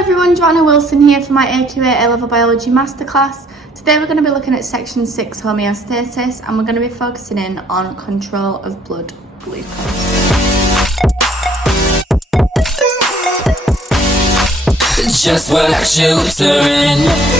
everyone, Joanna Wilson here for my AQA A-Level Biology Masterclass. Today we're going to be looking at section 6 homeostasis, and we're going to be focusing in on control of blood glucose. Just what you're in.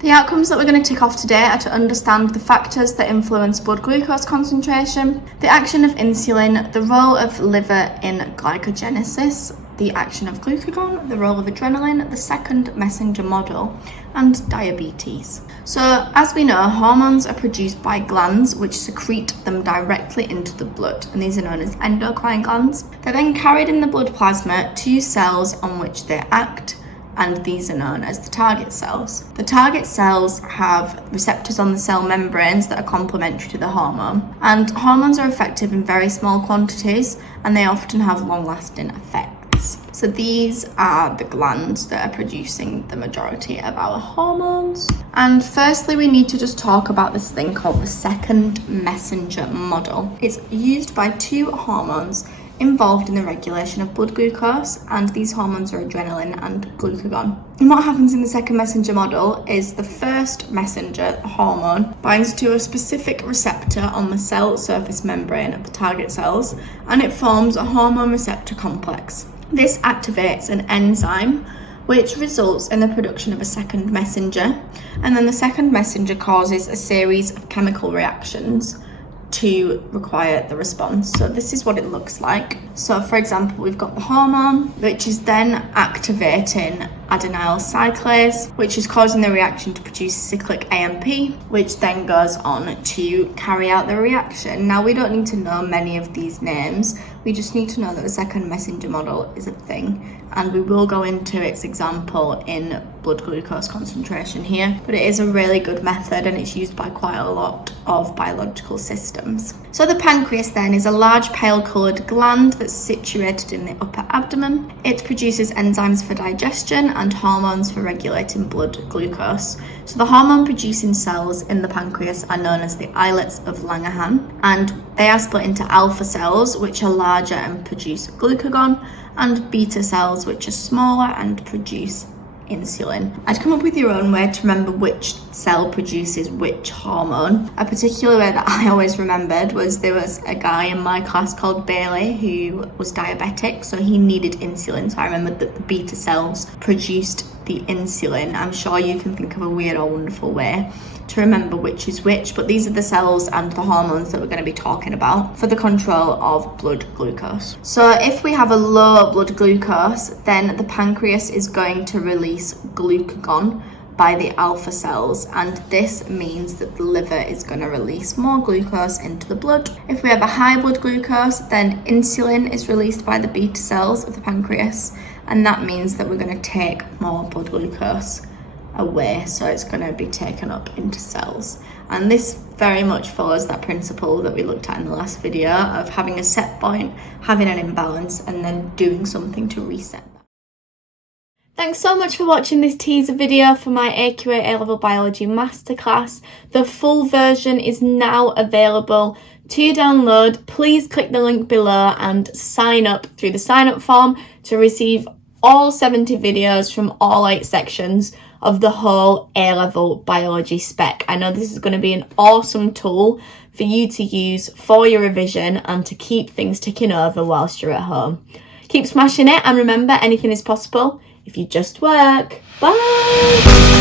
The outcomes that we're going to tick off today are to understand the factors that influence blood glucose concentration, the action of insulin, the role of liver in glycogenesis, the action of glucagon, the role of adrenaline, the second messenger model, and diabetes. So, as we know, hormones are produced by glands which secrete them directly into the blood, and these are known as endocrine glands. They're then carried in the blood plasma to cells on which they act, and these are known as the target cells. The target cells have receptors on the cell membranes that are complementary to the hormone, and hormones are effective in very small quantities, and they often have long-lasting effects. So these are the glands that are producing the majority of our hormones. And firstly, we need to just talk about this thing called the second messenger model. It's used by two hormones involved in the regulation of blood glucose, and these hormones are adrenaline and glucagon. And what happens in the second messenger model is the first messenger hormone binds to a specific receptor on the cell surface membrane of the target cells, and it forms a hormone receptor complex. This activates an enzyme which results in the production of a second messenger, and then the second messenger causes a series of chemical reactions to require the response. So this is what it looks like. So for example, we've got the hormone, which is then activating adenyl cyclase, which is causing the reaction to produce cyclic AMP, which then goes on to carry out the reaction. Now, we don't need to know many of these names. We just need to know that the second messenger model is a thing, and we will go into its example in blood glucose concentration here, but it is a really good method and it's used by quite a lot of biological systems. So the pancreas then is a large pale coloured gland that's situated in the upper abdomen. It produces enzymes for digestion and hormones for regulating blood glucose. So the hormone producing cells in the pancreas are known as the islets of Langerhans, and they are split into alpha cells, which are larger and produce glucagon, and beta cells, which are smaller and produce insulin. I'd come up with your own way to remember which cell produces which hormone. A particular way that I always remembered was there was a guy in my class called Bailey who was diabetic, so he needed insulin. So I remembered that the beta cells produced the insulin. I'm sure you can think of a weird or wonderful way to remember which is which, but these are the cells and the hormones that we're going to be talking about for the control of blood glucose. So if we have a low blood glucose, then the pancreas is going to release glucagon by the alpha cells, and this means that the liver is going to release more glucose into the blood. If we have a high blood glucose, then insulin is released by the beta cells of the pancreas, and that means that we're going to take more blood glucose away, so it's going to be taken up into cells. And this very much follows that principle that we looked at in the last video of having a set point, having an imbalance, and then doing something to reset that. Thanks so much for watching this teaser video for my AQA A-Level Biology Masterclass. The full version is now available to download. Please click the link below and sign up through the sign up form to receive all 70 videos from all 8 sections of the whole A-Level Biology spec. I know this is going to be an awesome tool for you to use for your revision and to keep things ticking over whilst you're at home. Keep smashing it, and remember, anything is possible if you just work. Bye!